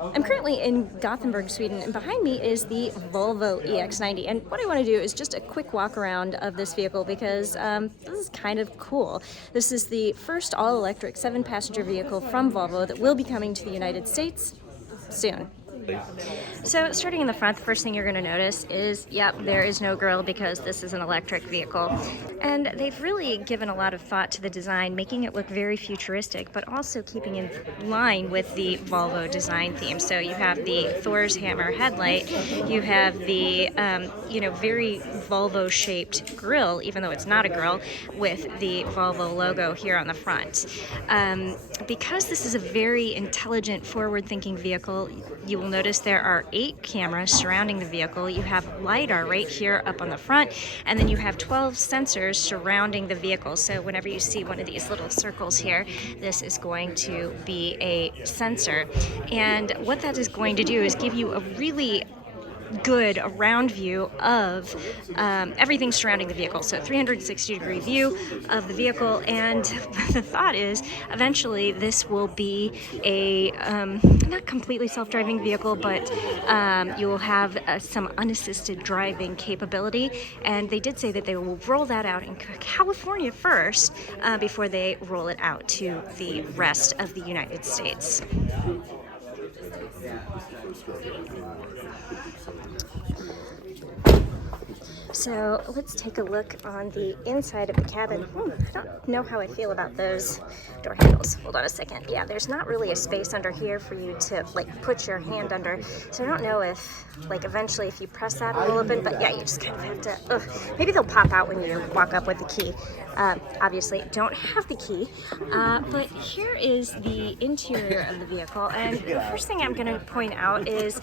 I'm currently in Gothenburg, Sweden, and behind me is the Volvo EX90. And what I want to do is just a quick walk around of this vehicle because this is kind of cool. This is the first all-electric 7-passenger vehicle from Volvo that will be coming to the United States soon. So starting in the front, the first thing you're going to notice is, yep, there is no grille because this is an electric vehicle. And they've really given a lot of thought to the design, making it look very futuristic, but also keeping in line with the Volvo design theme. So you have the Thor's hammer headlight, you have the, very Volvo-shaped grille, even though it's not a grille, with the Volvo logo here on the front. Because this is a very intelligent, forward-thinking vehicle, you will notice there are 8 cameras surrounding the vehicle. You have LiDAR right here up on the front, and then you have 12 sensors surrounding the vehicle. So whenever you see one of these little circles here, this is going to be a sensor. And what that is going to do is give you a really good around view of everything surrounding the vehicle. So 360-degree view of the vehicle, and the thought is eventually this will be a not completely self-driving vehicle, but you will have some unassisted driving capability, and they did say that they will roll that out in California first before they roll it out to the rest of the United States. So let's take a look on the inside of the cabin. I don't know how I feel about those door handles. Hold on a second. Yeah, there's not really a space under here for you to put your hand under. So I don't know if eventually if you press that it will open, but yeah, you just kind of have to, maybe they'll pop out when you walk up with the key. Obviously don't have the key, but here is the interior of the vehicle, and the first thing I'm going to point out is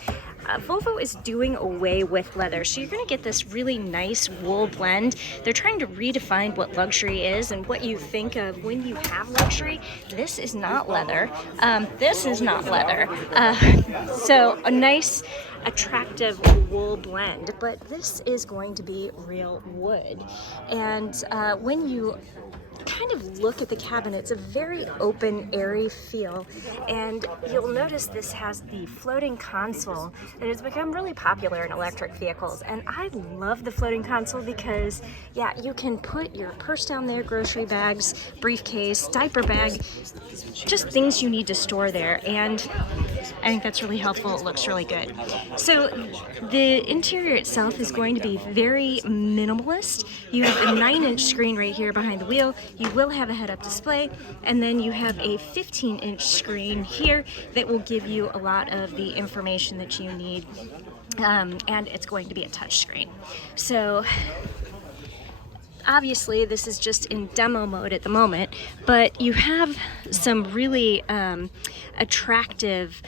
Volvo is doing away with leather, so you're going to get this really nice wool blend. They're trying to redefine what luxury is and what you think of when you have luxury. This is not leather. This is not leather. So a nice, attractive wool blend, but this is going to be real wood. And when you kind of look at the cabin, it's a very open, airy feel, and you'll notice this has the floating console that has become really popular in electric vehicles. And I love the floating console because, yeah, you can put your purse down there, grocery bags, briefcase, diaper bag, just things you need to store there, and I think that's really helpful. It looks really good. So the interior itself is going to be very minimalist. You have a 9-inch screen right here behind the wheel. You will have a head-up display, and then you have a 15-inch screen here that will give you a lot of the information that you need, and it's going to be a touch screen. So obviously this is just in demo mode at the moment, but you have some really attractive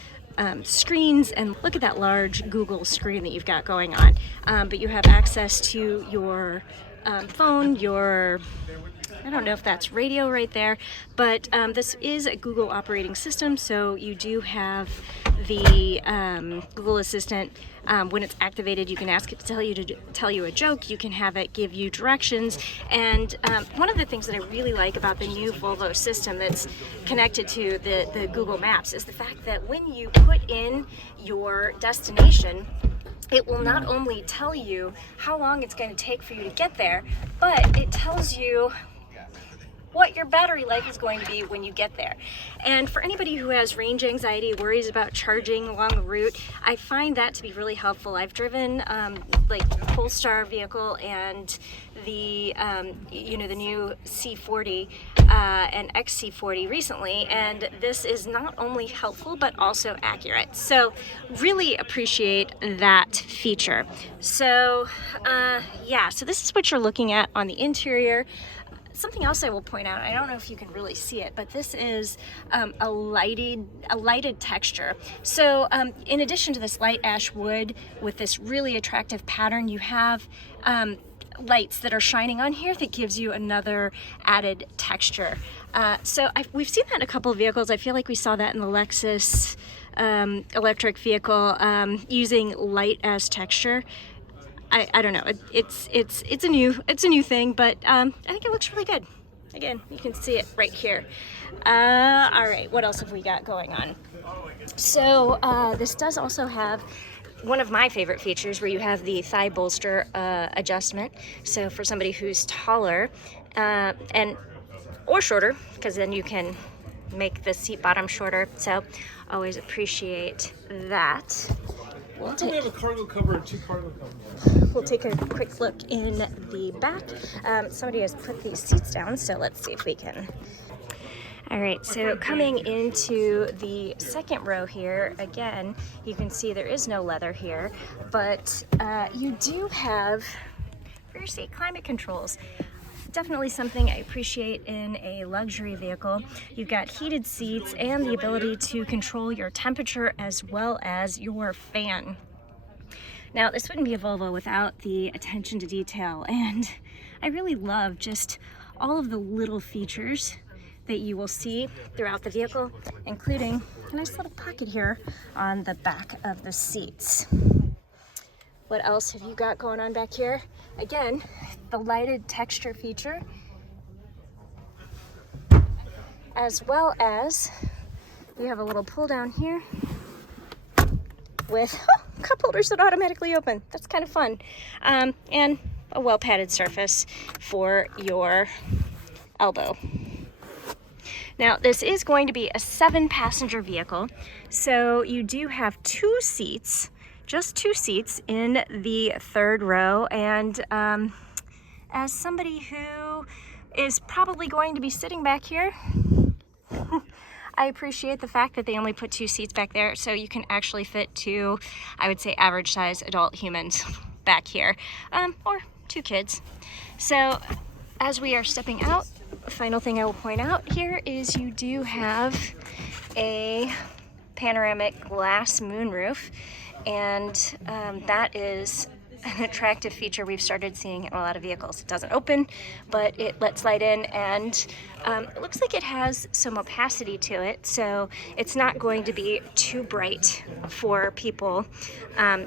screens, and look at that large Google screen that you've got going on. But you have access to your phone, your, I don't know if that's radio right there, but this is a Google operating system, so you do have the Google Assistant. When it's activated, you can ask it to tell you a joke. You can have it give you directions. And one of the things that I really like about the new Volvo system that's connected to the Google Maps is the fact that when you put in your destination, it will not only tell you how long it's going to take for you to get there, but it tells you what your battery life is going to be when you get there. And for anybody who has range anxiety, worries about charging along the route, I find that to be really helpful. I've driven Polestar vehicle and the the new C40 and XC40 recently, and this is not only helpful but also accurate. So really appreciate that feature. So so this is what you're looking at on the interior. Something else I will point out, I don't know if you can really see it, but this is a lighted texture. So in addition to this light ash wood with this really attractive pattern, you have lights that are shining on here that gives you another added texture. So we've seen that in a couple of vehicles. I feel like we saw that in the Lexus electric vehicle using light as texture. I don't know. It's a new thing, but I think it looks really good. Again, you can see it right here. All right, what else have we got going on? So this does also have one of my favorite features where you have the thigh bolster adjustment. So for somebody who's taller or shorter, because then you can make the seat bottom shorter. So always appreciate that. Why do we have a cargo cover and 2 cargo covers? We'll take a quick look in the back. Somebody has put these seats down, so let's see if we can. All right, so coming into the second row here, again, you can see there is no leather here, but you do have rear seat climate controls. Definitely something I appreciate in a luxury vehicle. You've got heated seats and the ability to control your temperature as well as your fan. Now, this wouldn't be a Volvo without the attention to detail, and I really love just all of the little features that you will see throughout the vehicle, including a nice little pocket here on the back of the seats. What else have you got going on back here? Again, the lighted texture feature, as well as you have a little pull down here with cup holders that automatically open. That's kind of fun. And a well padded surface for your elbow. Now, this is going to be a 7-passenger vehicle, so you do have 2 seats, just 2 seats in the third row, and as somebody who is probably going to be sitting back here, I appreciate the fact that they only put 2 seats back there, so you can actually fit 2, I would say, average-sized adult humans back here, or 2 kids. So, as we are stepping out, the final thing I will point out here is you do have a panoramic glass moonroof, and that is an attractive feature we've started seeing in a lot of vehicles. It doesn't open, but it lets light in, and it looks like it has some opacity to it, so it's not going to be too bright for people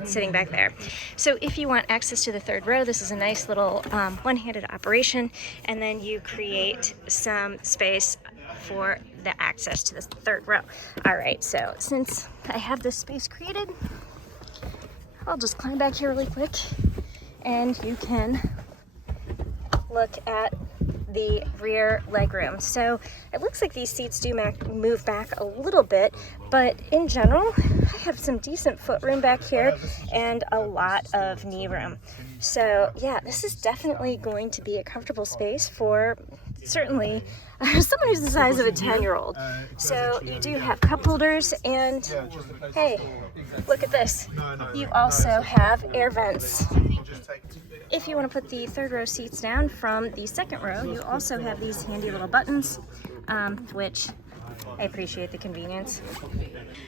sitting back there. So if you want access to the third row, this is a nice little one-handed operation, and then you create some space for the access to this third row. All right, so since I have this space created, I'll just climb back here really quick, and you can look at the rear legroom. So it looks like these seats do move back a little bit, but in general, I have some decent foot-room back here and a lot of knee room. So yeah, this is definitely going to be a comfortable space for certainly someone who's the size of a 10-year-old. So you do have cup holders, and hey, look at this. You also have air vents. If you want to put the third row seats down from the second row, you also have these handy little buttons, which I appreciate the convenience.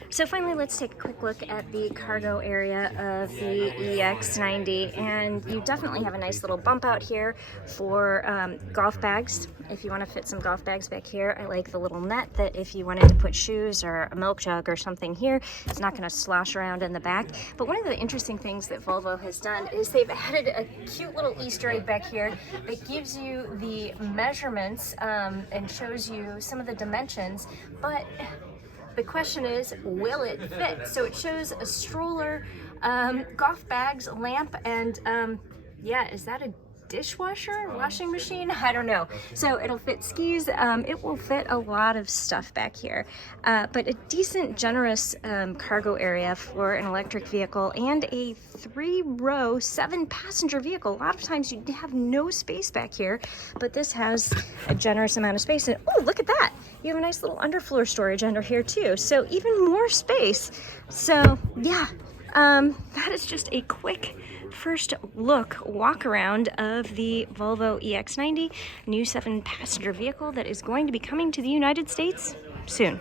So finally, let's take a quick look at the cargo area of the EX90, and you definitely have a nice little bump out here for golf bags. If you want to fit some golf bags back here, I like the little net that if you wanted to put shoes or a milk jug or something here, it's not going to slosh around in the back. But one of the interesting things that Volvo has done is they've added a cute little Easter egg back here that gives you the measurements and shows you some of the dimensions, but the question is, will it fit? So it shows a stroller, golf bags, lamp, and yeah, is that a dishwasher, washing machine? I don't know. So it'll fit skis. It will fit a lot of stuff back here, but a decent, generous cargo area for an electric vehicle and a 3-row, 7-passenger vehicle. A lot of times you have no space back here, but this has a generous amount of space. And oh, look at that! You have a nice little underfloor storage under here too, so even more space. So yeah, that is just a quick first look, walk around of the Volvo EX90, new 7-passenger vehicle that is going to be coming to the United States soon.